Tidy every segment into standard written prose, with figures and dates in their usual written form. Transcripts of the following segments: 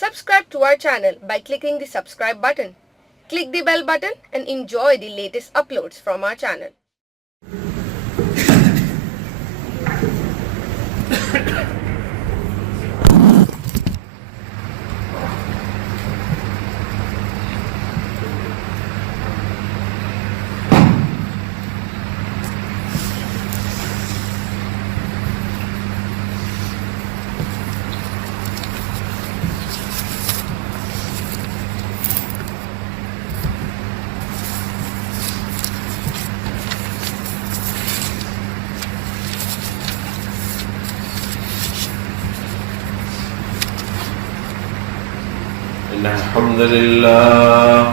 Subscribe to our channel by clicking the subscribe button. Click the bell button and enjoy the latest uploads from our channel. الحمد لله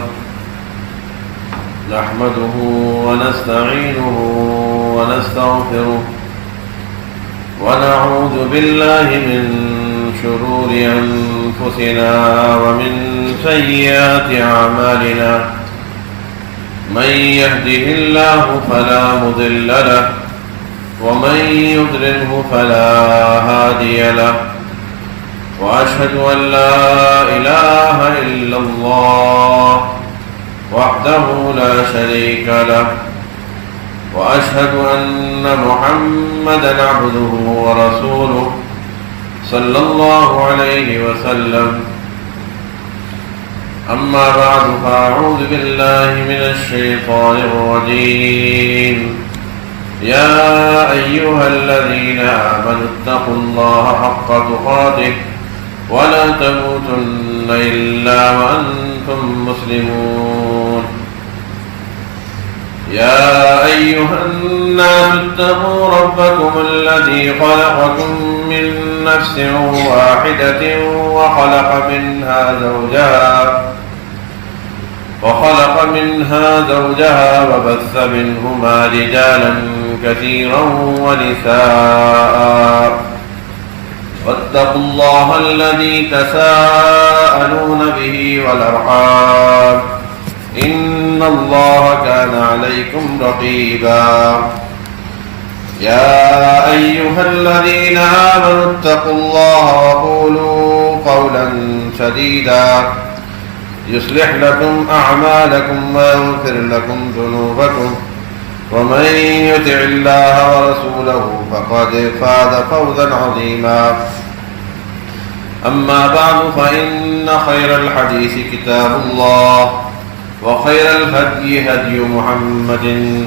نحمده ونستعينه ونستغفره ونعوذ بالله من شرور أنفسنا ومن سيئات أعمالنا من يهده الله فلا مضل له ومن يضلله فلا هادي له وأشهد أن لا إله إلا الله وحده لا شريك له وأشهد أن محمدا عبده ورسوله صلى الله عليه وسلم أما بعد فأعوذ بالله من الشيطان الرجيم يا أيها الذين آمنوا اتقوا الله حق تقاته ولا تموتن إلا وأنتم مسلمون يا أيها الناس اتقوا ربكم الذي خلقكم من نفس واحدة وخلق منها زوجها وبث منهما رجالا كثيرا ونساء واتقوا الله الذي تساءلون به والأرحام إن الله كان عليكم رقيبا يا أيها الذين آمنوا اتقوا الله وقولوا قولا سديدا يصلح لكم أعمالكم ويغفر لكم ذنوبكم ومن يطع الله ورسوله فقد فاز فوزا عظيما أما بعد فإن خير الحديث كتاب الله وخير الهدي هدي محمد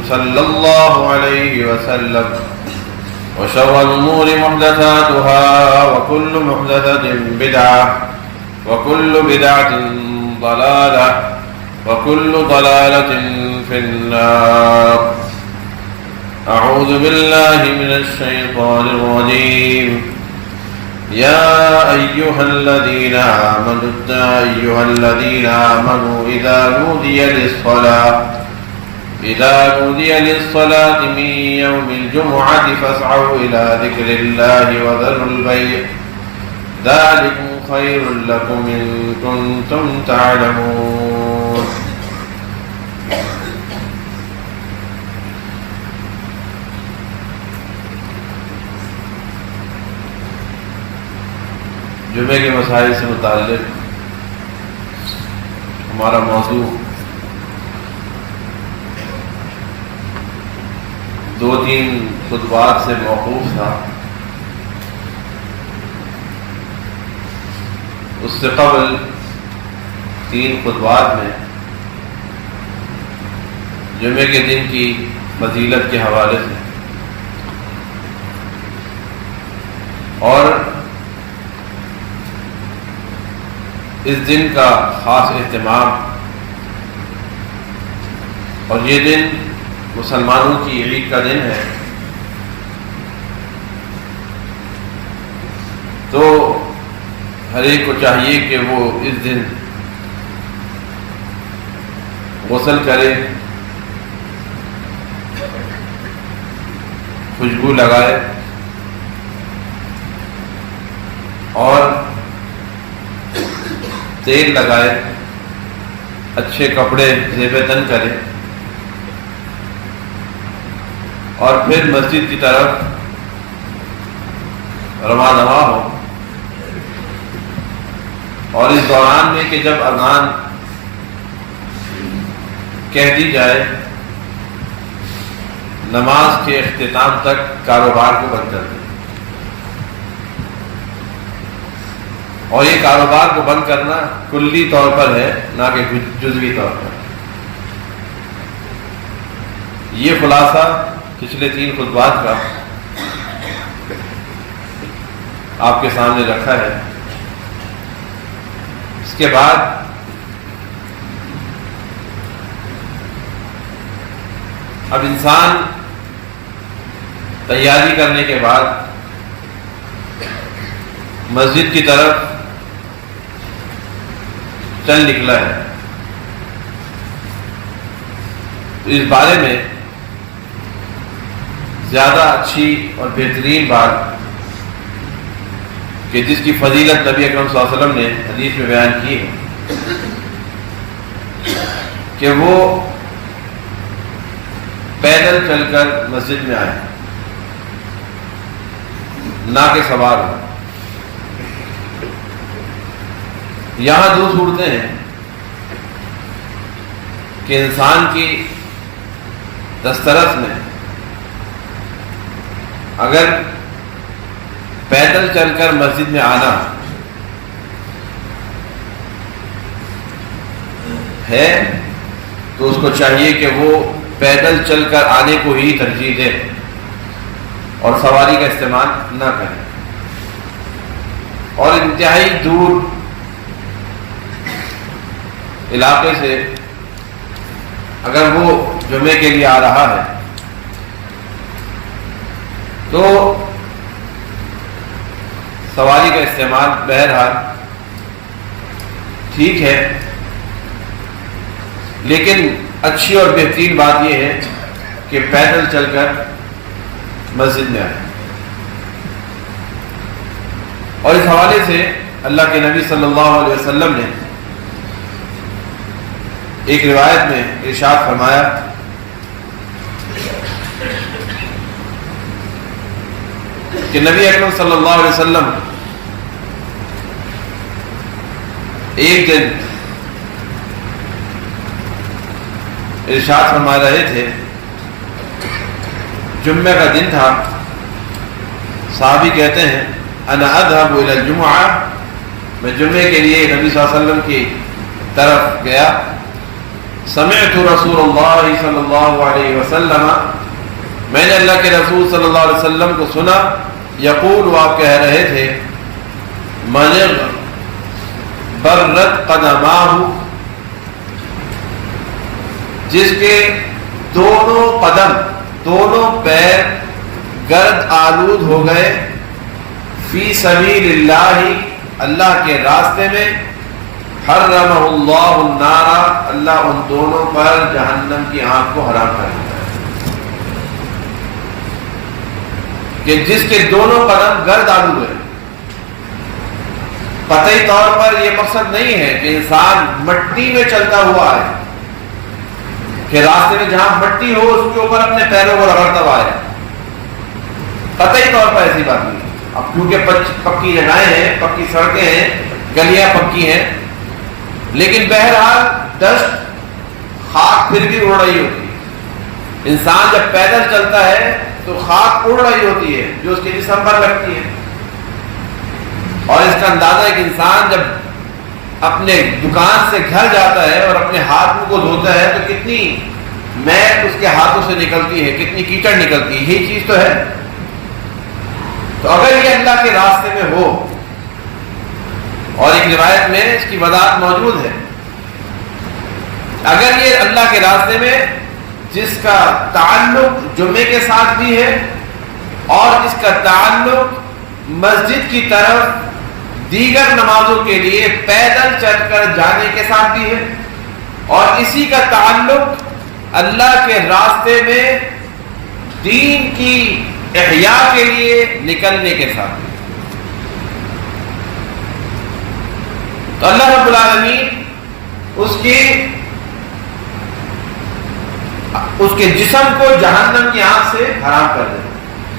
صلى الله عليه وسلم وشر الأمور محدثاتها وكل محدثة بدعة وكل بدعة ضلالة وكل ضلالة في النار أعوذ بالله من الشيطان الرجيم يا أيها الذين آمنوا إذا نودي للصلاة من يوم الجمعة فاسعوا إلى ذكر الله وذروا البيع ذلكم خير لكم إن كنتم تعلمون جمعے کے مسائل سے متعلق ہمارا موضوع 2-3 خطبات سے موقوف تھا. اس سے قبل 3 خطبات میں جمعے کے دن کی فضیلت کے حوالے سے اور اس دن کا خاص اہتمام اور یہ دن مسلمانوں کی عید کا دن ہے تو ہر ایک کو چاہیے کہ وہ اس دن غسل کرے، خوشبو لگائے اور تیل لگائے، اچھے کپڑے زیب تن کرے اور پھر مسجد کی طرف روانہ ہو اور اس دوران میں کہ جب اذان کہہ دی جائے نماز کے اختتام تک کاروبار کو بند کر دیں. اور یہ کاروبار کو بند کرنا کلی طور پر ہے، نہ کہ جزوی طور پر. یہ خلاصہ پچھلے 3 خطبات کا آپ کے سامنے رکھا ہے. اس کے بعد اب انسان تیاری کرنے کے بعد مسجد کی طرف چل نکلا ہے. تو اس بارے میں زیادہ اچھی اور بہترین بات کہ جس کی فضیلت نبی اکرم صلی اللہ علیہ وسلم نے حدیث میں بیان کی ہے کہ وہ پیدل چل کر مسجد میں آئے، نہ کہ سوار ہو. یہاں 2 صورتیں ہیں کہ انسان کی دسترس میں اگر پیدل چل کر مسجد میں آنا ہے تو اس کو چاہیے کہ وہ پیدل چل کر آنے کو ہی ترجیح دے اور سواری کا استعمال نہ کرے. اور انتہائی دور علاقے سے اگر وہ جمعے کے لیے آ رہا ہے تو سواری کا استعمال بہرحال ٹھیک ہے، لیکن اچھی اور بہترین بات یہ ہے کہ پیدل چل کر مسجد میں آئے. اور اس حوالے سے اللہ کے نبی صلی اللہ علیہ وسلم نے ایک روایت میں ارشاد فرمایا کہ نبی اکرم صلی اللہ علیہ وسلم ایک دن ارشاد فرما رہے تھے، جمعہ کا دن تھا. صحابی کہتے ہیں انا اذهب الى الجمعہ، میں جمعے کے لیے نبی صلی اللہ علیہ وسلم کی طرف گیا. سمعت رسول اللہ صلی اللہ علیہ وسلم، میں نے اللہ کے رسول صلی اللہ علیہ وسلم کو سنا، یقول، وہ آپ کہہ رہے تھے، من برت قدماہ، جس کے دونوں قدم، دونوں پیر گرد آلود ہو گئے، فی سبیل اللہ، اللہ کے راستے میں، حرمہ اللہ النار، اللہ ان دونوں پر جہنم کی آگ کو حرام کر دیتا ہے. کہ جس کے دونوں قدم گرد آلود ہوئے. قطعی طور پر یہ مقصد نہیں ہے کہ انسان مٹی میں چلتا ہوا ہے، کہ راستے میں جہاں مٹی ہو اس کے اوپر اپنے پیروں کو رگڑتا ہوا ہے. قطعی طور پر ایسی بات نہیں. اب کیونکہ پکی جگہیں ہیں، پکی سڑکیں ہیں، گلیاں پکی ہیں، لیکن بہرحال دشت خاک پھر بھی اڑ رہی ہوتی ہے. انسان جب پیدل چلتا ہے تو خاک اڑ رہی ہوتی ہے جو اس کے جسم پر لگتی ہے. اور اس کا اندازہ ایک انسان جب اپنے دکان سے گھر جاتا ہے اور اپنے ہاتھ کو دھوتا ہے تو کتنی میل اس کے ہاتھوں سے نکلتی ہے، کتنی کیچڑ نکلتی ہے. یہی چیز تو ہے. تو اگر یہ اللہ کے راستے میں ہو، اور ایک روایت میں اس کی وضاحت موجود ہے، اگر یہ اللہ کے راستے میں جس کا تعلق جمعے کے ساتھ بھی ہے اور اس کا تعلق مسجد کی طرف دیگر نمازوں کے لیے پیدل چل کر جانے کے ساتھ بھی ہے، اور اسی کا تعلق اللہ کے راستے میں دین کی احیاء کے لیے نکلنے کے ساتھ بھی، تو اللہ رب العالمین اس کے جسم کو جہنم کی آگ سے حرام کر دیتا ہے.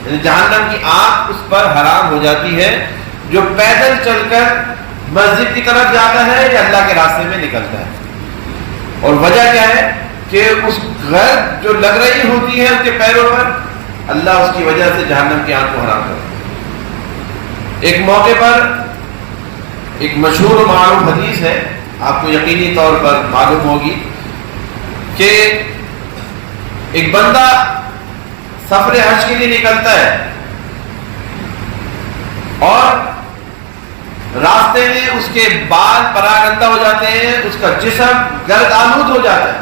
یعنی جہنم کی آگ اس پر حرام ہو جاتی ہے جو پیدل چل کر مسجد کی طرف جاتا ہے یا اللہ کے راستے میں نکلتا ہے. اور وجہ کیا ہے کہ اس گرد جو لگ رہی ہوتی ہے اس کے پیروں پر, اللہ اس کی وجہ سے جہنم کی آنکھ کو حرام کرتا ہے. ایک موقع پر ایک مشہور و معروف حدیث ہے, آپ کو یقینی طور پر معلوم ہوگی, کہ ایک بندہ سفر حج کے لیے نکلتا ہے اور راستے میں اس کے بال پراگندہ ہو جاتے ہیں, اس کا جسم گرد آلود ہو جاتا ہے,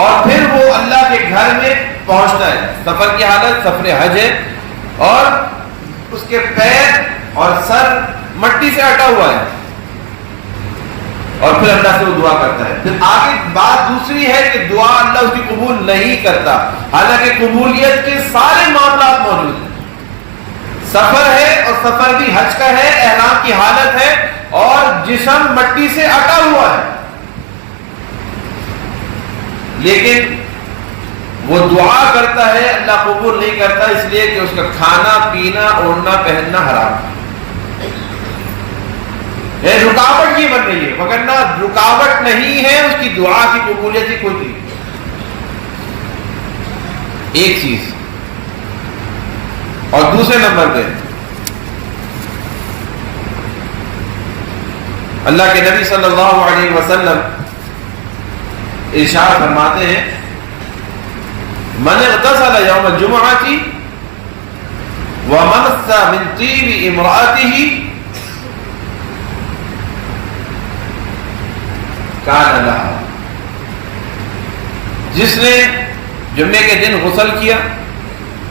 اور پھر وہ اللہ کے گھر میں پہنچتا ہے. سفر کی حالت سفر حج ہے اور اس کے پیر اور سر مٹی سے ہٹا ہوا ہے, اور پھر اللہ سے وہ دعا کرتا ہے. پھر آگے بات دوسری ہے کہ دعا اللہ اس کی قبول نہیں کرتا, حالانکہ قبولیت کے سارے معاملات موجود ہیں. سفر ہے اور سفر بھی حج کا ہے, احرام کی حالت ہے اور جسم مٹی سے اٹا ہوا ہے, لیکن وہ دعا کرتا ہے, اللہ قبول نہیں کرتا, اس لیے کہ اس کا کھانا پینا اوڑھنا پہننا حرام ہے. رکاوٹ یہ بن رہی ہے, وگرنہ رکاوٹ نہیں ہے اس کی دعا کی قبولیت کی کوئی چیز. ایک چیز. اور دوسرے نمبر پہ اللہ کے نبی صلی اللہ علیہ وسلم ارشاد فرماتے ہیں, من اغتسل یوم الجمعۃ ومس من طیب امرأته کان لها. جس نے جمعے کے دن غسل کیا,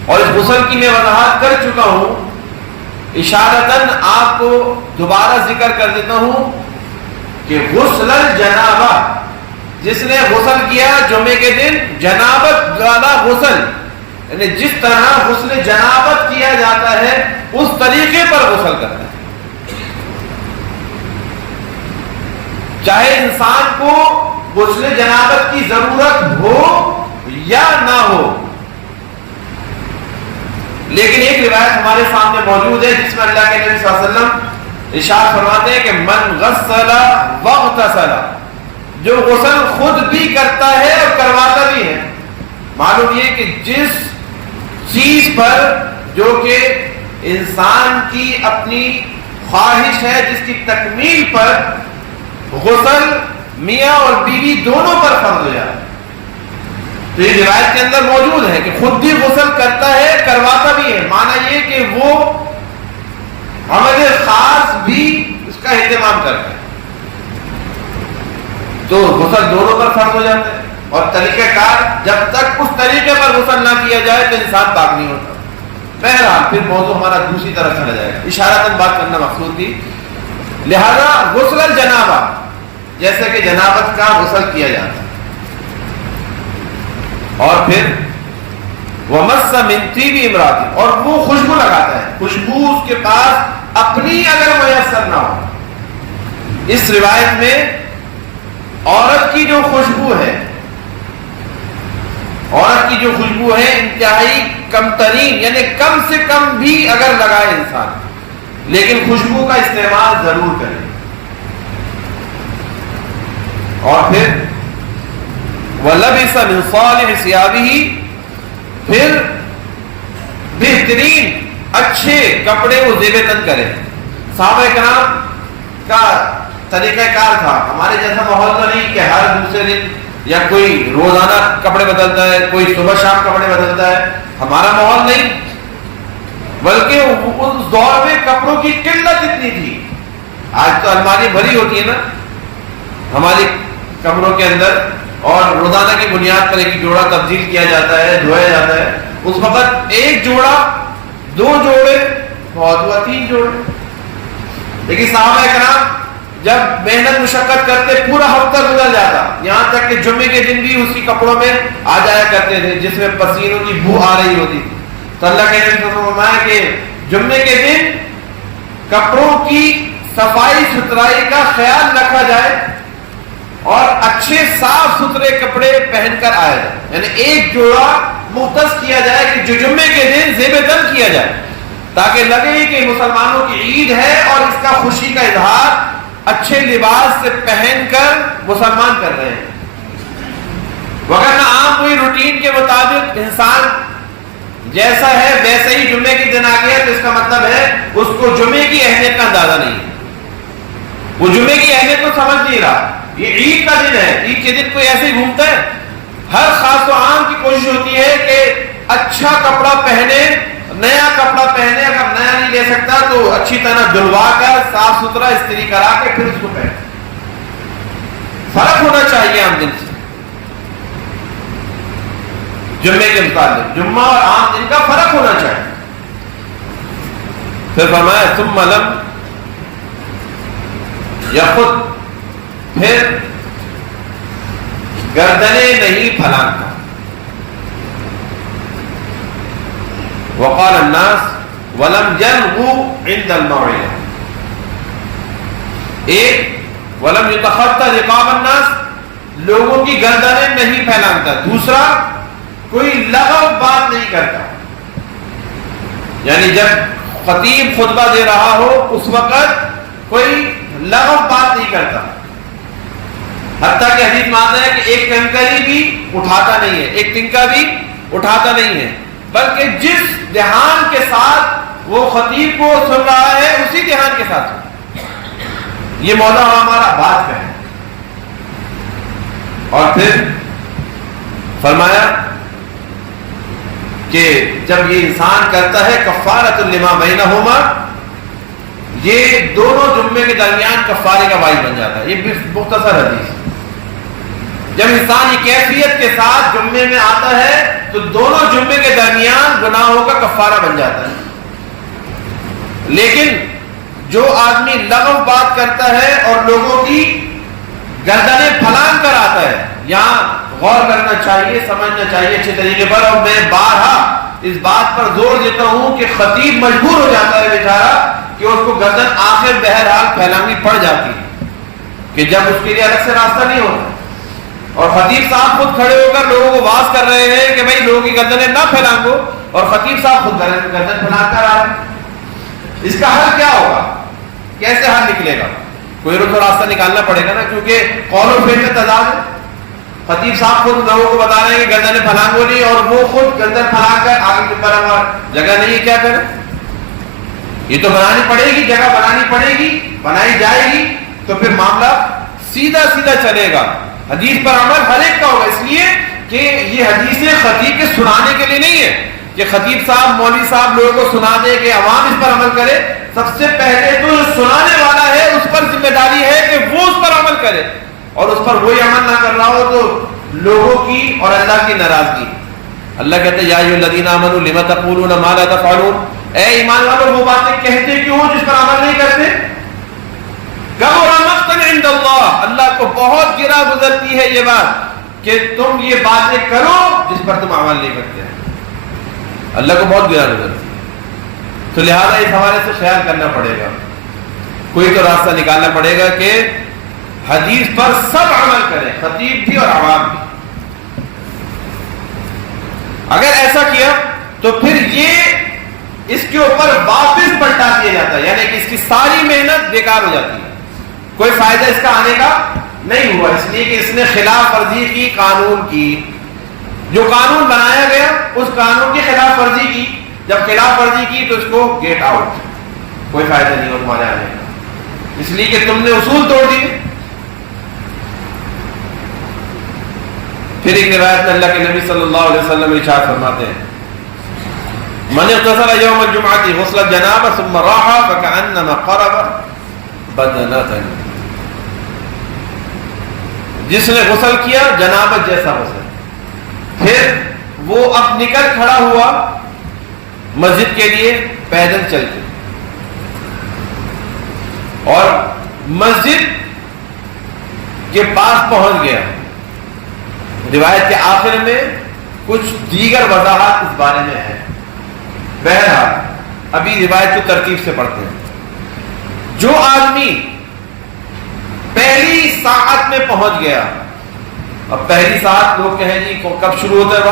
اور اس غسل کی میں وضاحت کر چکا ہوں, اشارتاً آپ کو دوبارہ ذکر کر دیتا ہوں کہ غسل الجنابہ, جس نے غسل کیا جمعے کے دن جنابت والا غسل, یعنی جس طرح غسل جنابت کیا جاتا ہے اس طریقے پر غسل کرنا ہے. چاہے انسان کو غسل جنابت کی ضرورت ہو یا نہ ہو, لیکن ایک روایت ہمارے سامنے موجود ہے جس میں اللہ کے نبی صلی اللہ علیہ وسلم ارشاد فرماتے ہیں کہ من غسل واغتسل, جو غسل خود بھی کرتا ہے اور کرواتا بھی ہے. معلوم یہ کہ جس چیز پر جو کہ انسان کی اپنی خواہش ہے, جس کی تکمیل پر غسل میاں اور بیوی دونوں پر فرض ہو جاتا ہے, تو یہ روایت کے اندر موجود ہے کہ خود بھی غسل کرتا ہے کرواتا بھی ہے. معنی یہ کہ وہ عمل خاص بھی اس کا اہتمام کرتا ہے, تو غسل دونوں پر فرض ہو جاتا ہے. اور طریقہ کار, جب تک اس طریقے پر غسل نہ کیا جائے تو انسان پاک نہیں ہوتا. بہرحال پھر موضوع ہمارا دوسری طرف چلا جائے گا, اشارتاً بات کرنا مقصود تھی. لہذا غسل الجنابہ, جیسے کہ جنابت کا غسل کیا جاتا ہے, اور پھر وَمَسَّ مِن طِيبِ امْرَأَتِهِ, اور وہ خوشبو لگاتا ہے. خوشبو اس کے پاس اپنی اگر میسر نہ ہو. اس روایت میں عورت کی جو خوشبو ہے, عورت کی جو خوشبو ہے انتہائی کم ترین, یعنی کم سے کم بھی اگر لگائے انسان, لیکن خوشبو کا استعمال ضرور کرے. اور پھر وَلَبِسَ مِن صَالِحِ ثِيَابِهِ, پھر بہترین اچھے کپڑے وہ زیب تن کرے. صحابہ کرام کا طریقہ کار تھا, ہمارے جیسا ماحول تو نہیں کہ ہر دوسرے دن یا کوئی روزانہ کپڑے بدلتا ہے, کوئی صبح شام کپڑے بدلتا ہے. ہمارا ماحول نہیں, بلکہ اس دور میں کپڑوں کی قلت اتنی تھی. آج تو الماری بھری ہوتی ہے نا ہماری کمروں کے اندر, اور روزانہ کی بنیاد پر ایک جوڑا تبدیل کیا جاتا ہے, دھویا جاتا ہے. اس وقت ایک جوڑا, دو جوڑے, بہت ہوا 3 جوڑے. لیکن صحابہ کرام جب محنت مشقت کرتے پورا ہفتہ گزر جاتا, یہاں تک کہ جمعے کے دن بھی اسی کپڑوں میں آ جایا کرتے تھے جس میں پسینوں کی بو آ رہی ہوتی تھی. تو اللہ کے نبی صلی اللہ علیہ وسلم نے فرمایا کہ جمعے کے دن کپڑوں کی صفائی ستھرائی کا خیال رکھا جائے اور اچھے صاف ستھرے کپڑے پہن کر آیا جائے, یعنی ایک جوڑا مختص کیا جائے کہ جو جمعے کے دن زیب تن کیا جائے. تاکہ لگے کہ مسلمانوں کی عید ہے اور اس کا خوشی کا اظہار اچھے لباس سے پہن کر مسلمان کر رہے ہیں. وگرنہ عام کوئی روٹین کے مطابق انسان جیسا ہے ویسے ہی جمعے کے دن آ گیا تو اس کا مطلب ہے اس کو جمعے کی اہمیت کا اندازہ نہیں ہے. وہ جمعے کی اہمیت کو سمجھ نہیں رہا. یہ عید کا دن ہے, عید کے دن کوئی ایسے ہی گھومتا ہے. ہر خاص و عام کی کوشش ہوتی ہے کہ اچھا کپڑا پہنے, نیا کپڑا پہنے. اگر نیا نہیں لے سکتا تو اچھی طرح دھلوا کر صاف ستھرا استری کرا کے پھر اس کو پہنے. فرق ہونا چاہیے عام دن سے جمعے کے متعلق. جمعہ اور عام دن کا فرق ہونا چاہیے. پھر فرمایا ثم لم یخط, پھر گردنیں نہیں پھلانتا. وقال الناس ولم يلغوا عند الموعظة. ایک ولم يتخطى رقاب الناس, لوگوں کی گردنیں نہیں پھیلانتا. دوسرا کوئی لغو بات نہیں کرتا, یعنی جب خطیب خطبہ دے رہا ہو اس وقت کوئی لغو بات نہیں کرتا. حتیٰ کہ حدیث میں آتا ہے کہ ایک کنکری بھی اٹھاتا نہیں ہے, ایک تنکا بھی اٹھاتا نہیں ہے, بلکہ جس دھیان کے ساتھ وہ خطیب کو سن رہا ہے اسی دھیان کے ساتھ. یہ موضوع ہمارا بات کا ہے. اور پھر فرمایا کہ جب یہ انسان کرتا ہے کفارۃ لما بینہما, یہ دونوں جمعے کے درمیان کفارے کا باعث بن جاتا ہے. یہ مختصر حدیث. جب انسان یہ کیفیت کے ساتھ جمعے میں آتا ہے تو دونوں جمعے کے درمیان گناہوں کا کفارہ بن جاتا ہے. لیکن جو آدمی لغو بات کرتا ہے اور لوگوں کی گردنیں پھلان کر آتا ہے, یہاں غور کرنا چاہیے, سمجھنا چاہیے اچھے طریقے پر. اور میں بارہا اس بات پر زور دیتا ہوں کہ خطیب مجبور ہو جاتا ہے بیچارہ کہ اس کو گردن آخر بہرحال پھیلانی پڑ جاتی ہے کہ جب اس کے لیے الگ سے راستہ نہیں ہوتا. اور خطیب صاحب خود کھڑے ہو کر لوگوں کو واز کر رہے ہیں کہ بھائی لوگوں کی گردنیں نہ پھیلانگو, اور خطیب صاحب خود گردن پھیلا کر آ رہے ہیں. اس کا حل کیا ہوگا, کیسے حل نکلے گا؟ کوئی تو راستہ نکالنا پڑے گا نا, کیونکہ قول و فعل میں تضاد ہے. خطیب صاحب خود لوگوں کو بتا رہے ہیں کہ گردنیں پھلانگو نہیں, اور وہ خود گردن پھیلا کر آگے کے اوپر جگہ نہیں ہے, کیا کرے؟ یہ تو بنانی پڑے گی, جگہ بنانی پڑے گی, بنائی جائے گی تو پھر معاملہ سیدھا سیدھا چلے گا. حدیث پر عمل ہر ایک کا ہوگا, اس لیے کہ یہ حدیثیں خطیب کے سنانے کے لیے نہیں ہے کہ خطیب صاحب مولوی صاحب لوگوں کو سنا دے کہ عوام اس پر عمل کرے. سب سے پہلے تو جو سنانے والا ہے اس پر ذمہ داری ہے کہ وہ اس پر عمل کرے, اور اس پر وہی عمل نہ کر رہا ہو تو لوگوں کی اور اللہ کی ناراضگی. اللہ کہتے ہیں یا ایھا الذین آمنوا لم تقولون ما لا تفعلون, اے ایمان والو وہ باتیں کہتے کیوں جس پر عمل نہیں کرتے. کبر مقتا عند اللہ, اللہ کو بہت گرا گزرتی ہے یہ بات کہ تم یہ باتیں کرو جس پر تم عمل نہیں کرتے. اللہ کو بہت گرا گزرتی ہے. تو لہذا اس حوالے سے خیال کرنا پڑے گا, کوئی تو راستہ نکالنا پڑے گا کہ حدیث پر سب عمل کریں, خطیب بھی اور عوام بھی. اگر ایسا کیا تو پھر یہ اس کے اوپر واپس پلٹا دیا جاتا ہے, یعنی کہ اس کی ساری محنت بیکار ہو جاتی ہے, کوئی فائدہ اس کا آنے کا نہیں ہوا, اس لیے کہ اس نے خلاف ورزی کی قانون کی. جو قانون بنایا گیا اس قانون کی خلاف ورزی کی, جب خلاف ورزی کی تو اس کو گیٹ آؤٹ, کوئی فائدہ نہیں ہو تمہارے آنے کا, اس لیے کہ تم نے اصول توڑ دیے. پھر ایک روایت میں اللہ کے نبی صلی اللہ علیہ وسلم ارشاد فرماتے ہیں من اغتسل یوم الجمعۃ غسل الجنابہ ثم راح فکأنما قرب بدنۃ, جس نے غسل کیا جنابت جیسا غسل, پھر وہ اب نکل کھڑا ہوا مسجد کے لیے پیدل چل کے, اور مسجد کے پاس پہنچ گیا. روایت کے آخر میں کچھ دیگر وضاحت اس بارے میں ہے. بہرحال ابھی روایت کو ترتیب سے پڑھتے ہیں. جو آدمی پہلی ساعت میں پہنچ گیا, اب پہلی ساعت لوگ کہیں جی کب شروع ہوتا ہے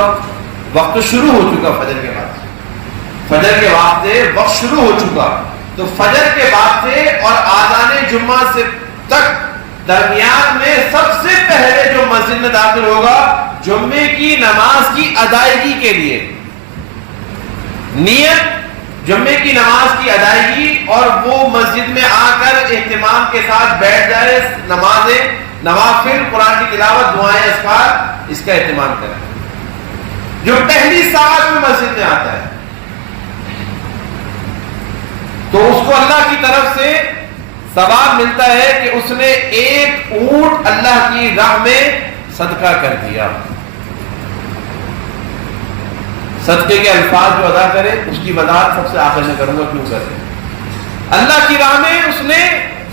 وقت تو شروع ہو چکا فجر کے بعد, فجر کے واسطے وقت شروع ہو چکا، تو فجر کے بعد سے اور آذان جمعہ سے تک درمیان میں سب سے پہلے جو مسجد میں داخل ہوگا جمعے کی نماز کی ادائیگی کے لیے، نیت جمعے کی نماز کی ادائیگی، اور وہ مسجد میں آ کر اہتمام کے ساتھ بیٹھ جائے، نوافل، قرآن کی تلاوت، دعائیں، اذکار، اس کا اہتمام کرے۔ جو پہلی ساعت میں مسجد میں آتا ہے تو اس کو اللہ کی طرف سے ثواب ملتا ہے کہ اس نے ایک اونٹ اللہ کی راہ میں صدقہ کر دیا۔ صدقے کے الفاظ جو ادا کرے اس کی وضاحت سب سے آخر میں کروں گا کیوں کرے۔ اللہ کی راہ میں اس نے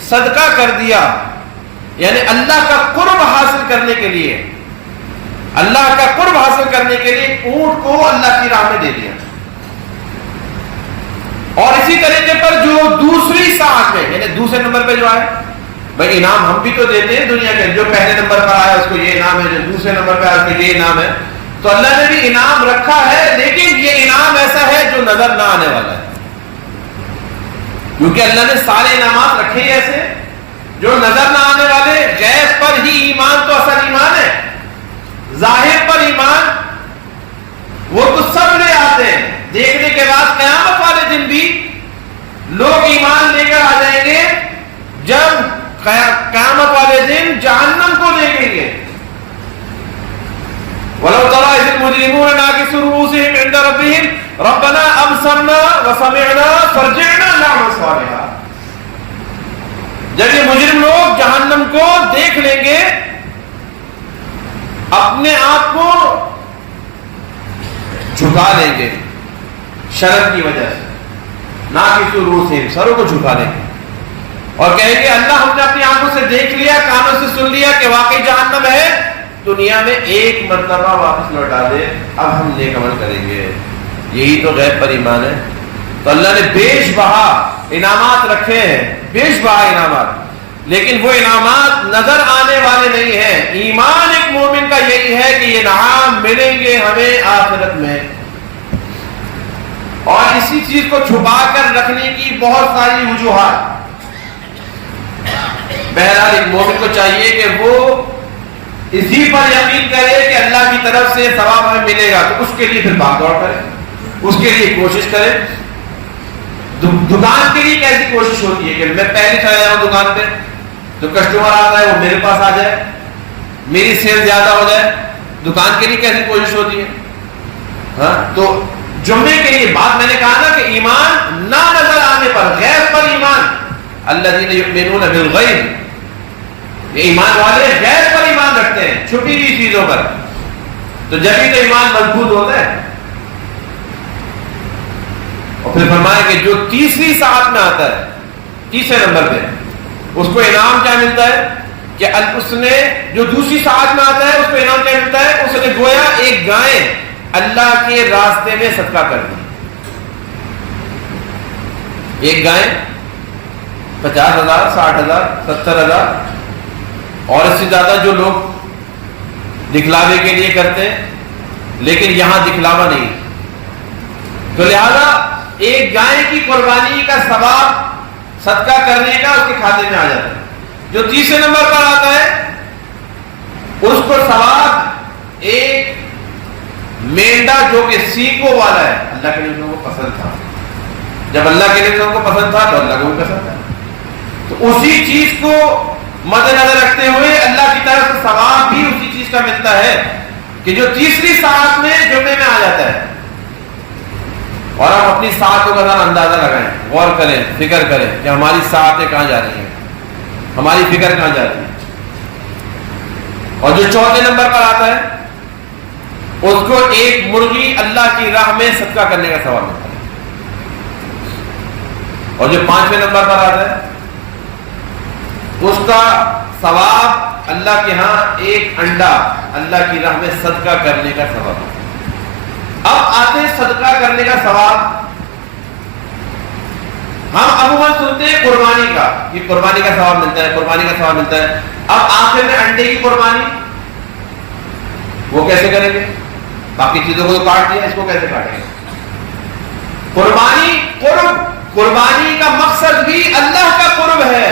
صدقہ کر دیا، یعنی اللہ کا قرب حاصل کرنے کے لیے، اللہ کا قرب حاصل کرنے کے لیے اونٹ کو اللہ کی راہ میں دے دیا۔ اور اسی طریقے پر جو دوسری ساعت میں، یعنی دوسرے نمبر پہ جو آئے، بھائی انعام ہم بھی تو دیتے ہیں دنیا کے، جو پہلے نمبر پر آیا اس کو یہ انعام ہے، جو دوسرے نمبر پہ آیا اس کو یہ انعام ہے، تو اللہ نے بھی انعام رکھا ہے، لیکن یہ انعام ایسا ہے جو نظر نہ آنے والا ہے، کیونکہ اللہ نے سارے انعامات رکھے ہی ایسے جو نظر نہ آنے والے۔ غیب پر ہی ایمان تو اصل ایمان ہے، ظاہر پر ایمان وہ تو سب لے آتے ہیں، دیکھنے کے بعد قیامت والے دن بھی لوگ ایمان لے کر آ جائیں گے، جب قیامت والے دن جہنم کو دیکھیں گے۔ وَلَوْ تَرَىٰ إِذِ الْمُجْرِمُونَ نَاكِسُو رُءُوسِهِمْ عِندَ رَبِّهِمْ رَبَّنَا أَبْصَرْنَا وَسَمِعْنَا فَارْجِعْنَا نَعْمَلْ صَالِحًا۔ جب یہ مجرم لوگ جہنم کو دیکھ لیں گے، اپنے آپ کو جھکا لیں گے شرم کی وجہ سے، ناکسو رؤوسہم، سروں کو جھکا لیں گے اور کہیں گے اللہ ہم نے اپنی آنکھوں سے دیکھ لیا، کانوں سے سن لیا کہ واقعی جہنم ہے، دنیا میں ایک مرتبہ واپس لوٹا دے، اب ہم نیک عمل کریں گے۔ یہی تو غیب پر ایمان ہے۔ تو اللہ نے بیش بہا انعامات رکھے ہیں، بیش بہا انعامات، لیکن وہ انعامات نظر آنے والے نہیں ہیں۔ ایمان ایک مومن کا یہی ہے کہ یہ انعام ملیں گے ہمیں آخرت میں، اور اسی چیز کو چھپا کر رکھنے کی بہت ساری وجوہات۔ بہرحال ایک مومن کو چاہیے کہ وہ اسی پر یقین کرے کہ اللہ کی طرف سے ثواب ہمیں ملے گا، تو اس کے لیے پھر بھاگ دوڑ کرے، اس کے لیے کوشش کرے۔ دکان کے لیے کیسی کوشش ہوتی ہے کہ میں پہلے چلا جاؤں دکان پہ، تو کسٹمر آتا ہے وہ میرے پاس آ جائے، میری سیل زیادہ ہو جائے۔ دکان کے لیے کیسی کوشش ہوتی ہے؟ ہاں، تو جمعے کے لیے بات میں نے کہا نا کہ ایمان نہ نظر آنے پر، غیب پر ایمان، الذین یؤمنون بالغیب، یہ ایمان والے غیب پر ایمان رکھتے ہیں، چھپی ہوئی چیزوں پر، تو جبھی تو ایمان مضبوط ہوتا ہے۔ اور پھر فرمایا کہ جو تیسری ساعت میں آتا ہے، تیسرے نمبر پہ، اس کو انعام کیا ملتا ہے کہ اس نے جو دوسری ساعت میں آتا ہے اس کو انعام کیا ملتا ہے؟ اس نے گویا ایک گائے اللہ کے راستے میں صدقہ کر دی۔ ایک گائے 50,000 60,000 70,000 اور اس سے زیادہ جو لوگ دکھلاوے کے لیے کرتے ہیں، لیکن یہاں دکھلاوا نہیں، تو لہذا ایک گائے کی قربانی کا ثواب صدقہ کرنے کا اس کے کھاتے میں آ جاتا ہے۔ جو تیسرے نمبر پر آتا ہے اس کو ثواب ایک مینڈا جو کہ سینگوں والا ہے، اللہ کے نبیوں کو پسند تھا، جب اللہ کے نبیوں کو پسند تھا تو اللہ کو بھی پسند تھا، تو اسی چیز کو مد نظر رکھتے ہوئے اللہ کی طرف سے ثواب بھی اسی چیز کا ملتا ہے کہ جو تیسری ساعت میں جمعے میں آ جاتا ہے۔ اور ہم اپنی ساعتوں کا ذرا اندازہ لگائیں، غور کریں، فکر کریں کہ ہماری ساعتیں کہاں جا رہی ہیں، ہماری فکر کہاں جا رہی ہے۔ اور جو چوتھے نمبر پر آتا ہے اس کو ایک مرغی اللہ کی راہ میں صدقہ کرنے کا ثواب ملتا ہے۔ اور جو پانچویں نمبر پر آتا ہے اس کا ثواب اللہ کے ہاں ایک انڈا اللہ کی راہ میں صدقہ کرنے کا ثواب۔ اب آتے ہیں صدقہ کرنے کا ثواب۔ ہم عموماً سنتے ہیں قربانی کا، کہ قربانی کا ثواب ملتا ہے، قربانی کا ثواب ملتا ہے۔ اب آخر میں انڈے کی قربانی وہ کیسے کریں گے؟ باقی چیزوں کو تو کاٹ دیا، اس کو کیسے کاٹیں گے؟ قربانی قربانی کا مقصد بھی اللہ کا قرب ہے.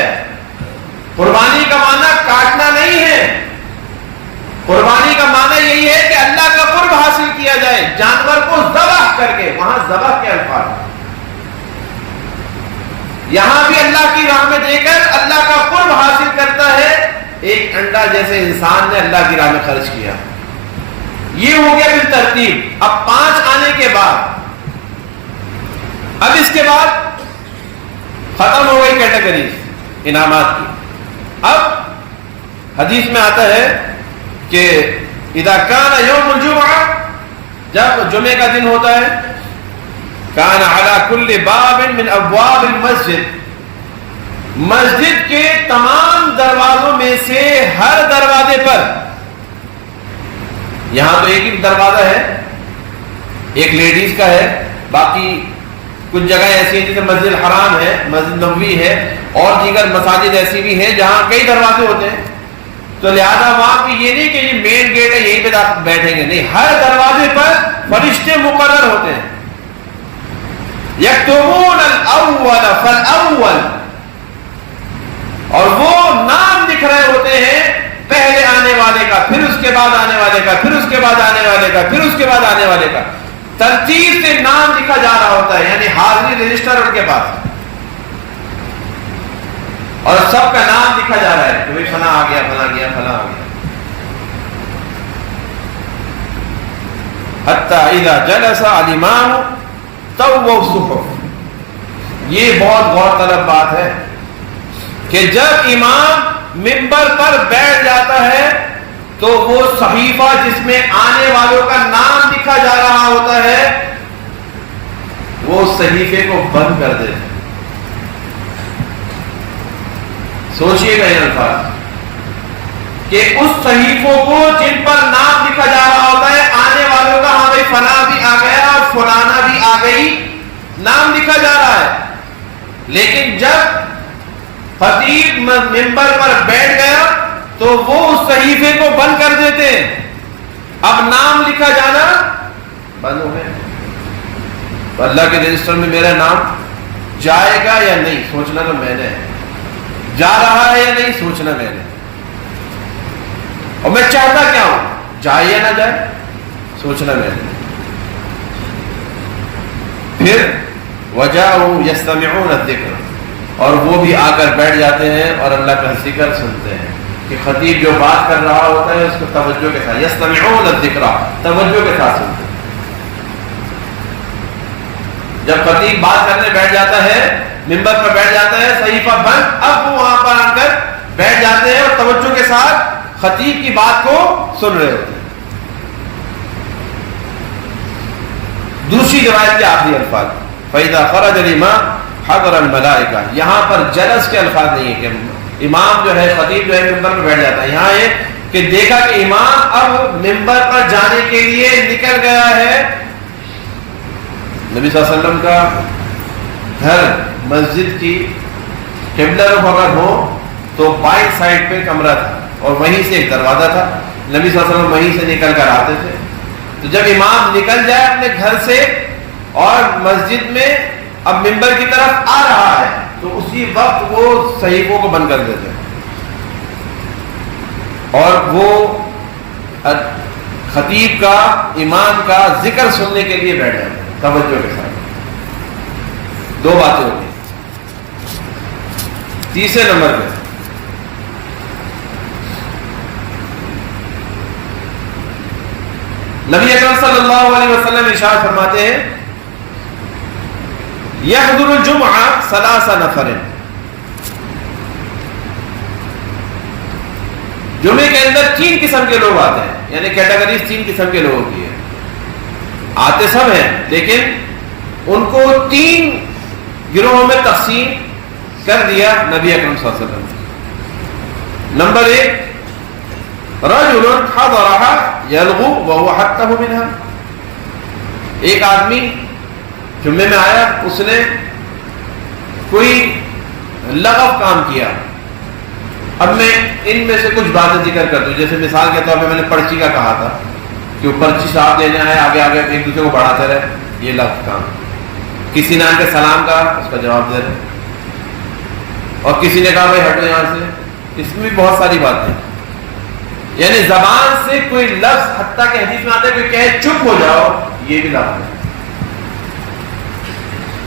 قربانی کا معنی کاٹنا نہیں ہے. قربانی کا معنی یہی ہے کہ اللہ کا قرب حاصل کیا جائے جانور کو ذبح کر کے. وہاں ذبح کے الفاظ, یہاں بھی اللہ کی راہ میں دے کر اللہ کا قرب حاصل کرتا ہے. ایک انڈا جیسے انسان نے اللہ کی راہ میں خرچ کیا. یہ ہو گیا بالترتیب. اب 5 آنے کے بعد, اب اس کے بعد ختم ہو گئی کیٹیگریز انعامات کی. اب حدیث میں آتا ہے کہ اذا کان یوم الجمعہ, جب جمعے کا دن ہوتا ہے, کان علی کل باب من ابواب المسجد, مسجد کے تمام دروازوں میں سے ہر دروازے پر, یہاں تو ایک ہی دروازہ ہے, ایک لیڈیز کا ہے, باقی کچھ جگہ ایسی ہیں جیسے مسجد الحرام ہے, مسجد نبوی ہے, اور دیگر مساجد ایسی بھی ہیں جہاں کئی دروازے ہوتے ہیں. تو لہذا وہاں پہ یہ نہیں کہ یہ مین گیٹ ہے یہیں پہ بیٹھیں گے, نہیں, ہر دروازے پر فرشتے مقرر ہوتے ہیں. یکتبون الاول فالاول, اور وہ نام لکھ رہے ہوتے ہیں پہلے آنے والے کا, پھر اس کے بعد آنے والے کا, پھر اس کے بعد آنے والے کا, پھر اس کے بعد آنے والے کا. ترتیب سے نام لکھا جا رہا ہوتا ہے, یعنی حاضری رجسٹر ان کے پاس, اور سب کا نام لکھا جا رہا ہے کہ بھائی فلاں آ گیا, فلاں گیا, فلاں آ گیا. حتی اذا جلس الامام طووا الصحف. یہ بہت غور طلب بات ہے کہ جب امام منبر پر بیٹھ جاتا ہے تو وہ صحیفہ جس میں آنے والوں کا نام لکھا جا رہا ہوتا ہے وہ صحیفے کو بند کر دیتے ہیں. سوچئے گا یہ الفاظ کہ اس صحیفوں کو جن پر نام لکھا جا رہا ہوتا ہے آنے والوں کا, ہاں بھائی فلاں بھی آ گیا اور فلانا بھی آ گئی, نام لکھا جا رہا ہے, لیکن جب خطیب منبر پر بیٹھ گیا تو وہ اس صحیفے کو بند کر دیتے ہیں. اب نام لکھا جانا بند ہو گیا. تو اللہ کے رجسٹر میں میرا نام جائے گا یا نہیں سوچنا تو میں نے, جا رہا ہے یا نہیں سوچنا میں نے, اور میں چاہتا کیا ہوں, جائے یا نہ جائے سوچنا میں نے. پھر وجاءوا یستمعون الذکر, اور وہ بھی آ کر بیٹھ جاتے ہیں اور اللہ کا ذکر سنتے ہیں کہ خطیب جو بات کر رہا ہوتا ہے اس کو توجہ کے ساتھ, یستمعون الذکر, توجہ کے ساتھ سنتے ہیں. جب خطیب بات کرنے بیٹھ جاتا ہے, منبر پر بیٹھ جاتا ہے, صحیفہ بند, اب وہ وہاں پر آ کر بیٹھ جاتے ہیں اور توجہ کے ساتھ خطیب کی بات کو سن رہے ہوتے ہیں. دوسری روایت کے آخری الفاظ, فَإِذَا خَرَجَ الْإِمَامُ حَضَرَ الْمَلَائِكَةُ, یہاں پر جلس کے الفاظ نہیں ہے کہ امام جو ہے, خطیب جو ہے منبر پر بیٹھ جاتا ہے. یہاں ہے کہ دیکھا کہ امام اب منبر پر جانے کے لیے نکل گیا ہے. نبی صلی اللہ علیہ وسلم کا گھر مسجد کی قبلہ رخ اگر ہو تو بائیں سائڈ پہ کمرہ تھا اور وہیں سے ایک دروازہ تھا. نبی صلی اللہ علیہ وسلم وہیں سے نکل کر آتے تھے. تو جب امام نکل جائے اپنے گھر سے اور مسجد میں اب منبر کی طرف آ رہا ہے تو اسی وقت وہ صحیفوں کو بند کر دیتے ہیں اور وہ خطیب کا, امام کا ذکر سننے کے لیے بیٹھ جاتے ہیں توجہ کے ساتھ. دو باتیں ہوتی ہیں. تیسرے نمبر پہ نبی اکرم صلی اللہ علیہ وسلم ارشاد فرماتے ہیں, یحضر الجمعہ ثلاث نفر, جمعے کے اندر 3 قسم کے لوگ آتے ہیں, یعنی کیٹیگریز 3 قسم کے لوگوں کی ہے. آتے سب ہیں لیکن ان کو 3 گروہوں میں تقسیم کر دیا نبی اکرم صلی اللہ علیہ وسلم. نمبر 1, رجل حضرها یلغو وهو حقه منها, ایک آدمی جمعے میں آیا, اس نے کوئی لغو کام کیا. اب میں ان میں سے کچھ باتیں ذکر کرتا ہوں, جیسے مثال کے طور پہ میں نے پرچی کا کہا تھا کہ وہ پرچی صاحب دینے آئے, آگے آگے ایک دوسرے کو بڑھاتے رہے, یہ لغو کام. کسی نے آن کے سلام کہا اس کا جواب دے رہے, اور کسی نے کہا بھائی ہٹو یہاں سے. اس میں بھی بہت ساری باتیں ہیں. یعنی زبان سے کوئی لفظ, حتیٰ کہ حدیث میں آتا ہے کہ کہے چپ ہو جاؤ, یہ بھی لفظ ہے.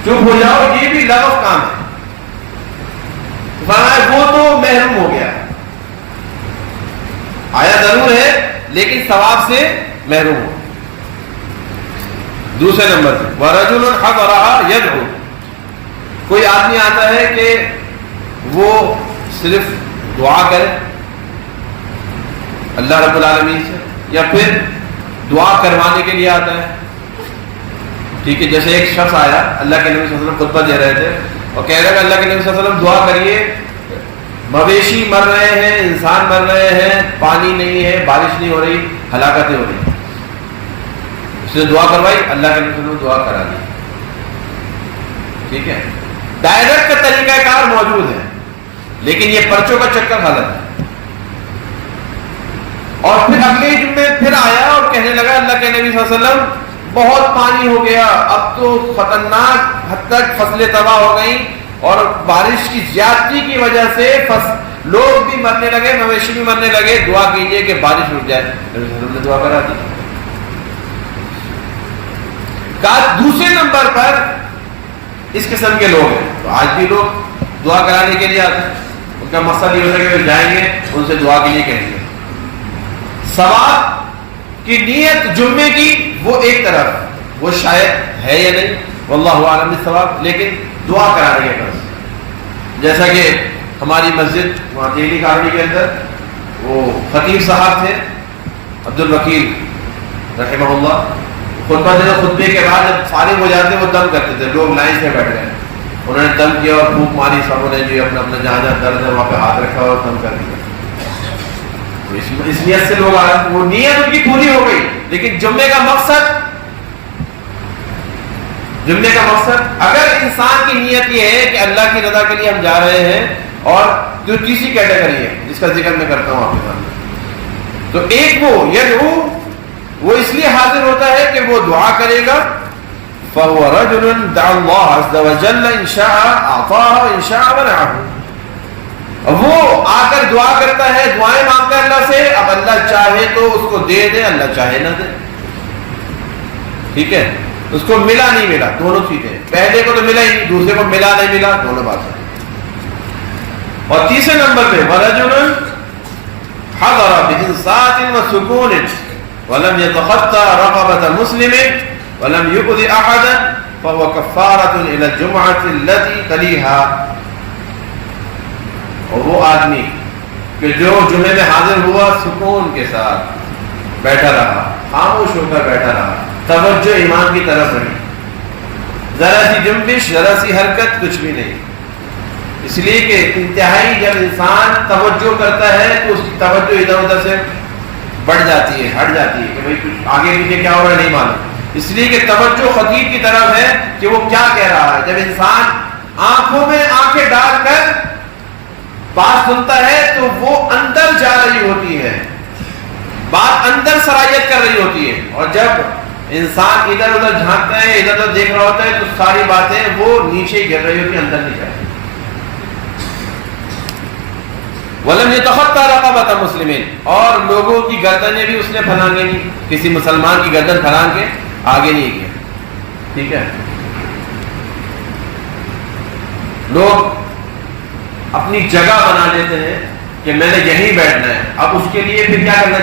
چپ ہو جاؤ یہ بھی لفظ کام ہے. فرمایا وہ تو محروم ہو گیا, آیا ضرور ہے لیکن ثواب سے محروم ہو. دوسرے نمبر پہ وَرَجُلٌ حَضَرَهَا يَدْعُو, کوئی آدمی آتا ہے کہ وہ صرف دعا کرے اللہ رب العالمین سے, یا پھر دعا کروانے کے لیے آتا ہے. ٹھیک ہے, جیسے ایک شخص آیا, اللہ کے نبی صلی اللہ علیہ وسلم خطبہ دے رہے تھے اور کہہ رہے کہ اللہ کے نبی صلی اللہ علیہ وسلم دعا کریے, مویشی مر رہے ہیں, انسان مر رہے ہیں, پانی نہیں ہے, بارش نہیں ہو رہی, ہلاکتیں ہو رہی. اس نے دعا کروائی, اللہ کے نبی صلی اللہ علیہ وسلم دعا کرا دی. ٹھیک ہے, ڈائریکٹ کا طریقہ کار موجود ہے, لیکن یہ پرچوں کا چکر غلط ہے. اور پھر اگلے جمعے پھر آیا اور کہنے لگا اللہ کے نبی صلی اللہ علیہ وسلم بہت پانی ہو گیا, اب تو خطرناک حد تک فصلیں تباہ ہو گئیں, اور بارش کی زیادتی کی وجہ سے لوگ بھی مرنے لگے, مویشی بھی مرنے لگے, دعا کیجئے کہ بارش رک جائے. نبی صلی اللہ علیہ وسلم نے دعا کرا دی. دوسرے نمبر پر اس قسم کے لوگ ہیں, تو آج بھی لوگ دعا کرانے کے لیے آتے ہیں. ان کا مقصد یہ ہوتا ہے کہ وہ جائیں گے, ان سے دعا کے لیے کہیں گے. ثواب کی نیت جمعے کی وہ ایک طرف, وہ شاید ہے یا نہیں, واللہ اعلم بالثواب, لیکن دعا کرانے کے طرف. جیسا کہ ہماری مسجد وہاں دہلی کالونی کے اندر وہ خطیب صاحب تھے عبد الوکیل رحمہ اللہ, خطبہ دینا, خطبے کے بعد جب فارغ ہو جاتے وہ دم کرتے تھے, لوگ لائن سے بیٹھ گئے, انہوں نے دم کیا اور پھونک ماری, سبوں نے جو اپنا اپنا جہاں جہاں درد ہے وہاں پہ ہاتھ رکھا اور دم کر دیا. اس نیت سے لوگ آ رہے, وہ نیت ان کی پوری ہو گئی, لیکن جمعے کا مقصد اگر انسان کی نیت یہ ہے کہ اللہ کی رضا کے لیے ہم جا رہے ہیں, اور جو تیسری کیٹیگری ہے جس کا ذکر میں کرتا ہوں آپ کے سامنے, تو ایک وہ یدعو, وہ اس لیے حاضر ہوتا ہے کہ وہ دعا کرے گا. فَهُوَ رَجُلٌ دَعَا اللَّهَ عَزَّ وَجَلَّ إِن شَاءَ أَعْطَاهُ وَإِن شَاءَ مَنَعَهُ, وہ آ کر دعا کرتا ہے, دعائیں مانگتا ہے اللہ سے, اب اللہ چاہے تو اس کو دے دے, اللہ چاہے نہ دے. ٹھیک ہے, اس کو ملا نہیں ملا دونوں چیزیں, پہلے کو تو ملا ہی نہیں, دوسرے کو ملا نہیں ملا, دونوں باتیں. اور تیسرے نمبر پہ وَرَجُلٌ حَضَرَ بِإِنصَاتٍ وَسُكُونٍ وَلَمْ يَتَخَطَّى رَقَبَةَ مُسْلِمٍ وَلَمْ يُؤْذِ أَحَدًا فَهُوَ كَفَّارَةٌ إِلَى الْجُمْعَةِ الَّتِي تَلِيهَا. اور وہ آدمی کہ جو جمعے میں حاضر ہوا, سکون کے ساتھ بیٹھا رہا, خاموش ہو کر بیٹھا رہا, توجہ ایمان کی طرف رہی, ذرا سی جنبش, ذرا سی حرکت, کچھ بھی نہیں. اس لیے کہ انتہائی جب انسان توجہ کرتا ہے تو اس کی توجہ ادھر ادھر سے بڑھ جاتی ہے, ہٹ جاتی ہے, کہ بھائی کچھ آگے پیچھے کیا ہو رہا ہے نہیں معلوم. اس لیے کہ توجہ خطیب کی طرف ہے کہ وہ کیا کہہ رہا ہے. جب انسان آنکھوں میں آنکھیں ڈال کر بات سنتا ہے تو وہ اندر جا رہی ہوتی ہے, بات اندر سرایت کر رہی ہوتی ہے. اور جب انسان ادھر ادھر جھانکتا ہے, ادھر ادھر دیکھ رہا ہوتا ہے, تو ساری باتیں وہ نیچے ہی گر رہی ہوتی ہیں, اندر نہیں جا رہی. وَلَمْ يَتَخَطَّى رَقَبَةَ مُسْلِمٍ, اور لوگوں کی گردنیں بھی اس نے پھلانگے نہیں, کسی مسلمان کی گردن پھلان کے آگے نہیں کیا. ٹھیک ہے, لوگ اپنی جگہ بنا لیتے ہیں کہ میں نے یہیں بیٹھنا ہے. اب اس کے لیے پھر کیا کرنا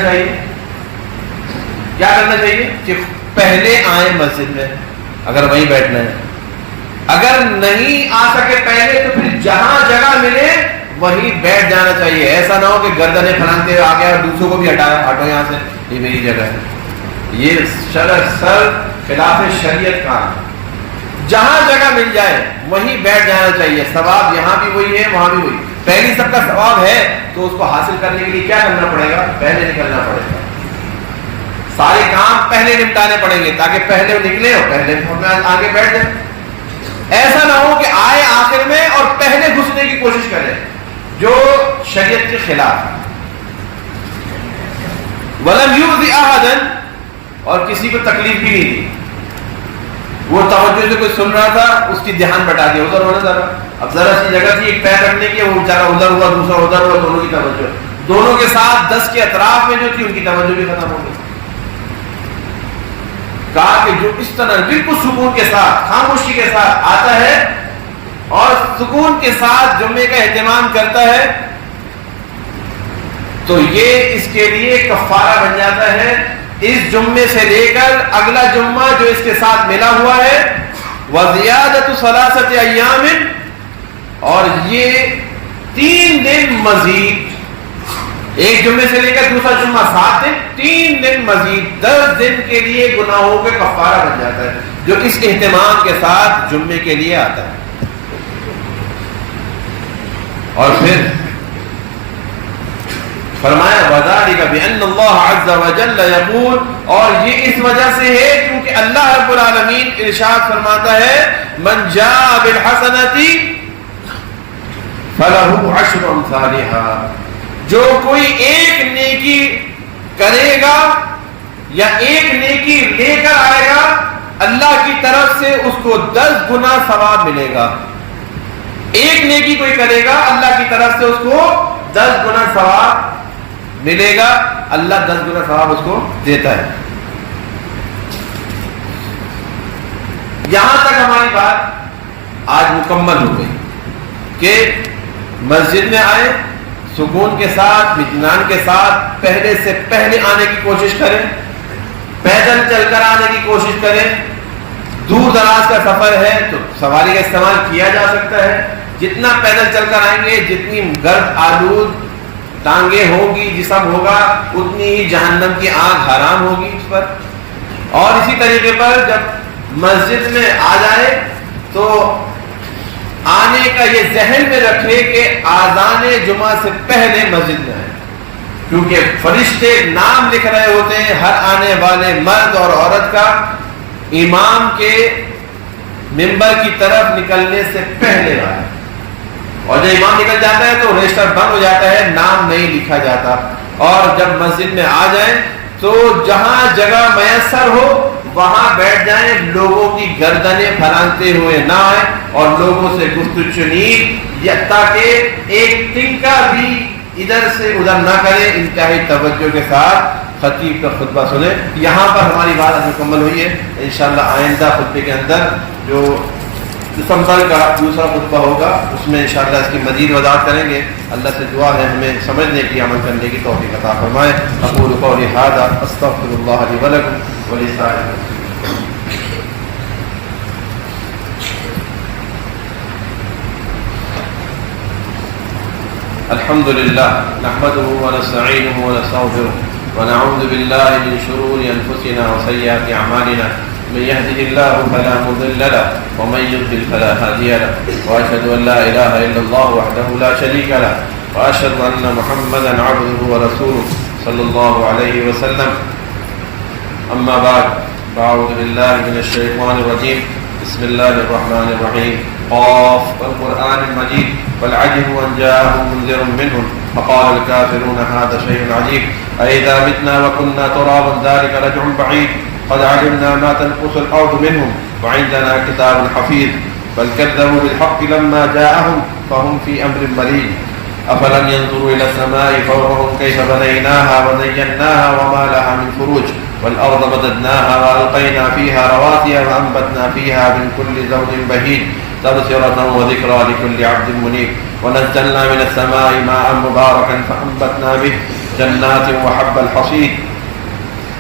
چاہیے, کہ پہلے آئیں مسجد میں اگر وہیں بیٹھنا ہے. اگر نہیں آ سکے پہلے تو پھر جہاں جگہ ملے وہیں بیٹھ جانا چاہیے. ایسا نہ ہو کہ گردنیں پھلانتے ہوئے آ گیا اور دوسروں کو بھی ہٹایا, ہٹو یہاں سے, یہ میری جگہ ہے. یہ سر خلاف شریعت کا. جہاں جگہ مل جائے وہیں بیٹھ جانا چاہیے. ثواب یہاں بھی وہی ہے, وہاں بھی وہی. پہلی سب کا ثواب ہے تو اس کو حاصل کرنے کے لیے کیا کرنا پڑے گا, پہلے نکلنا پڑے گا. سارے کام پہلے نپٹانے پڑیں گے تاکہ پہلے نکلے اور پہلے آگے بیٹھ جائیں. ایسا نہ ہو کہ آئے آخر میں اور پہلے گھسنے کی کوشش کرے, جو شریعت کے خلاف. وَلَمْ يُؤْذِ أَحَدًا, اور کسی کو تکلیف بھی نہیں دی. وہ توجہ سے کوئی سن رہا تھا، اس کی دھیان بٹا دیا ادھر ہونا ذرا. اب ذرا سی جگہ تھی ایک پیر رکھنے کی، وہ بیچارہ ادھر ہوا دوسرا ادھر ہوا، دونوں کی توجہ، دونوں کے ساتھ 10 کے اطراف میں جو تھی ان کی توجہ بھی ختم ہو گئی. کہا کہ جو اس طرح بالکل سکون کے ساتھ خاموشی کے ساتھ آتا ہے اور سکون کے ساتھ جمعے کا اہتمام کرتا ہے تو یہ اس کے لیے کفارہ بن جاتا ہے. اس جمعے سے لے کر اگلا جمعہ جو اس کے ساتھ ملا ہوا ہے وَزِيَادَةُ ثَلَاثَةِ أَيَّامٍ، اور یہ 3 دن مزید، ایک جمعے سے لے کر دوسرا جمعہ 7 دن، 3 دن مزید 10 دن کے لیے گناہوں کے کفارہ بن جاتا ہے جو اس اہتمام کے ساتھ جمعے کے لیے آتا ہے. اور پھر فرمایا وَذَلِكَ بِأَنَّ اللَّهَ عَزَّ وَجَلَّ يَقُولُ، اور یہ اس وجہ سے ہے کیونکہ اللہ رب العالمین ارشاد فرماتا ہے مَنْ جَاءَ بِالْحَسَنَةِ فَلَهُ عَشْرُ أَمْثَالِهَا، جو کوئی ایک نیکی کرے گا یا ایک نیکی لے کر آئے گا اللہ کی طرف سے اس کو 10 گنا ثواب ملے گا. ایک نیکی کوئی کرے گا اللہ کی طرف سے اس کو 10 گنا ثواب ملے گا، اللہ 10 گنا ثواب اس کو دیتا ہے. یہاں تک ہماری بات آج مکمل ہو گئی کہ مسجد میں آئے سکون کے ساتھ اطمینان کے ساتھ، پہلے سے پہلے آنے کی کوشش کریں، پیدل چل کر آنے کی کوشش کریں. دور دراز کا سفر ہے تو سواری کا استعمال کیا جا سکتا ہے. جتنا پیدل چل کر آئیں گے، جتنی گرد آلود ٹانگیں ہوگی، جسم ہوگا، اتنی ہی جہنم کی آگ حرام ہوگی اس پر. اور اسی طریقے پر جب مسجد میں آ جائے تو آنے کا یہ ذہن میں رکھے کہ آذان جمعہ سے پہلے مسجد میں آئے، کیونکہ فرشتے نام لکھ رہے ہوتے ہیں ہر آنے والے مرد اور عورت کا امام کے ممبر کی طرف نکلنے سے پہلے آئے. اور جب امام نکل جاتا ہے تو رجسٹر بند ہو جاتا ہے، نام نہیں لکھا جاتا. اور جب مسجد میں آ جائیں تو جہاں جگہ میسر ہو وہاں بیٹھ جائیں، لوگوں کی گردنیں پھلانتے ہوئے نہ آئیں اور لوگوں سے گفتگو چنید تاکہ ایک تنکا بھی ادھر سے ادھر نہ کریں، انتہائی توجہ کے ساتھ خطیب کا خطبہ سنیں. یہاں پر ہماری بات اب مکمل ہوئی ہے. انشاءاللہ آئندہ خطبے کے اندر جو دسمبر کا دوسرا خطبہ ہوگا اس میں انشاءاللہ اس کی مزید وضاحت کریں گے. اللہ سے دعا ہے ہمیں سمجھنے کی، عمل کرنے کی توفیق عطا فرمائے. اقول قولی ھذا استغفر اللہ لی ولکم ولسائر الحمد للہ نحمده ونستعینه ونستغفره ونعوذ باللہ من شرور انفسنا وسیئات اعمالنا من يهده الله فلا مضل له ومن يضلل فلا هادي له واشهد ان لا اله الا الله وحده لا شريك له واشهد ان محمدا عبده ورسوله صلى الله عليه وسلم. اما بعد فاعوذ بالله من الشيطان الرجيم. بسم الله الرحمن الرحيم. قاف والقرآن المجيد بل عجبوا أن جاءهم منذر منهم فقال الكافرون هذا شيء عجيب أئذا متنا وكنا ترابا ذلك رجع بعيد قد علمنا ما تنقص الأرض منهم وعندنا كتاب حفيظ بل كذبوا بالحق لما جاءهم فهم في أمر مريج أفلم ينظروا إلى السماء فوقهم كيف بنيناها وزيناها وما لها من فروج والأرض مددناها وألقينا فيها رواسي وأنبتنا فيها من كل زوج بهيج تبصرة وذكرى لكل عبد منيب ونزلنا من السماء ماء مباركا فأنبتنا به جنات وحب الحصيد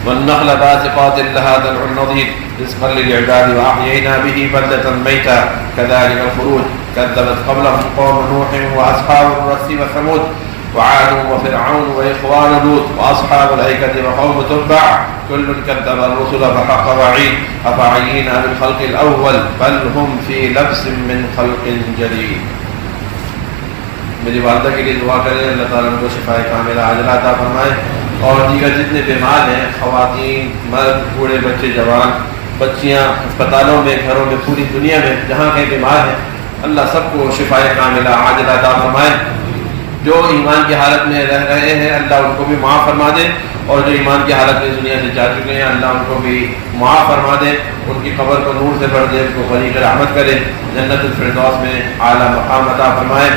والنخل باسقات لها دلع نضيد رزقا للعباد وأحيينا به بلدة ميتا كذلك الخروج كذبت قبلهم قوم نوح وأصحاب الرس وثمود وعاد وفرعون وإخوان لوط وأصحاب الأيكة وقوم تبع كل كذب الرسل فحق وعيد أفعينا بالخلق الأول بل هم في لبس من خلق جديد. میری والدہ کے لیے دعا کریں اللہ تعالیٰ ان کو شفاء کاملہ عاجلہ عطا فرمائے اور دیگر جتنے بیمار ہیں خواتین مرد بوڑھے بچے جوان بچیاں اسپتالوں میں گھروں میں پوری دنیا میں جہاں کہیں بیمار ہیں اللہ سب کو شفاء کاملہ عاجلہ عطا فرمائے. جو ایمان کی حالت میں رہ رہے ہیں اللہ ان کو بھی معاف فرما دے، اور جو ایمان کی حالت میں دنیا سے جا چکے ہیں اللہ ان کو بھی معاف فرما دے، ان کی قبر کو نور سے بھر دے، ان کو فریق رحمت کرے، جنت الفردوس میں اعلیٰ مقام عطا فرمائے۔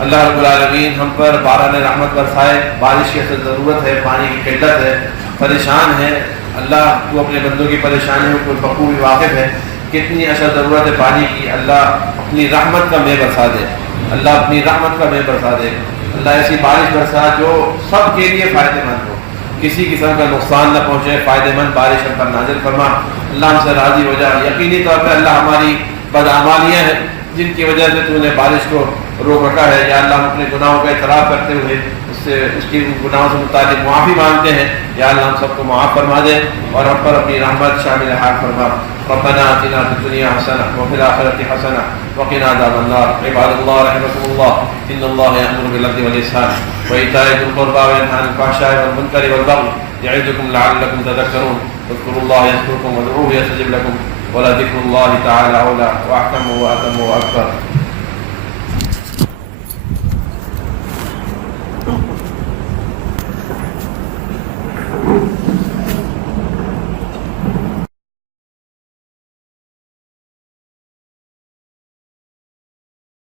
اللہ رب العالمین ہم پر باران رحمت برسائے، بارش کی اصل ضرورت ہے، پانی کی قلت ہے، پریشان ہے، اللہ تو اپنے بندوں کی پریشانیوں کو بخوبی واقف ہے، کتنی اشد ضرورت ہے پانی کی، اللہ اپنی رحمت کا مے برسا دے، اللہ اپنی رحمت کا مے برسا دے، اللہ ایسی بارش برسا جو سب کے لیے فائدہ مند ہو، کسی قسم کا نقصان نہ پہنچے، فائدہ مند بارش ہم پر نازل فرما، اللہ ہم سے راضی ہو جائے۔ یقینی طور پہ اللہ ہماری بدعمالیاں ہیں جن کی وجہ سے تو نے بارش کو روک رکھا ہے، یا اللہ ہم اپنے گناہوں کا اعتراف کرتے ہوئے اس کی گناہوں سے متعلق معافی مانگتے ہیں، یا اللہ ہم سب کو معاف فرما دے اور ہم پر اپنی رحمت شامل حال فرما۔ ربنا آتنا في الدنيا حسنة وفي الآخرة حسنة وقنا عذاب النار۔ عباد الله رحمكم الله، إن الله يأمر بالعدل والإحسان وإيتاء ذي القربى وينهى عن الفحشاء والمنكر والبغي يعظكم لعلكم تذكرون۔ اذكروا الله يذكركم وادعوه يستجب لكم، ولذكر الله تعالى أولى وأحكم وأتم وأكبر۔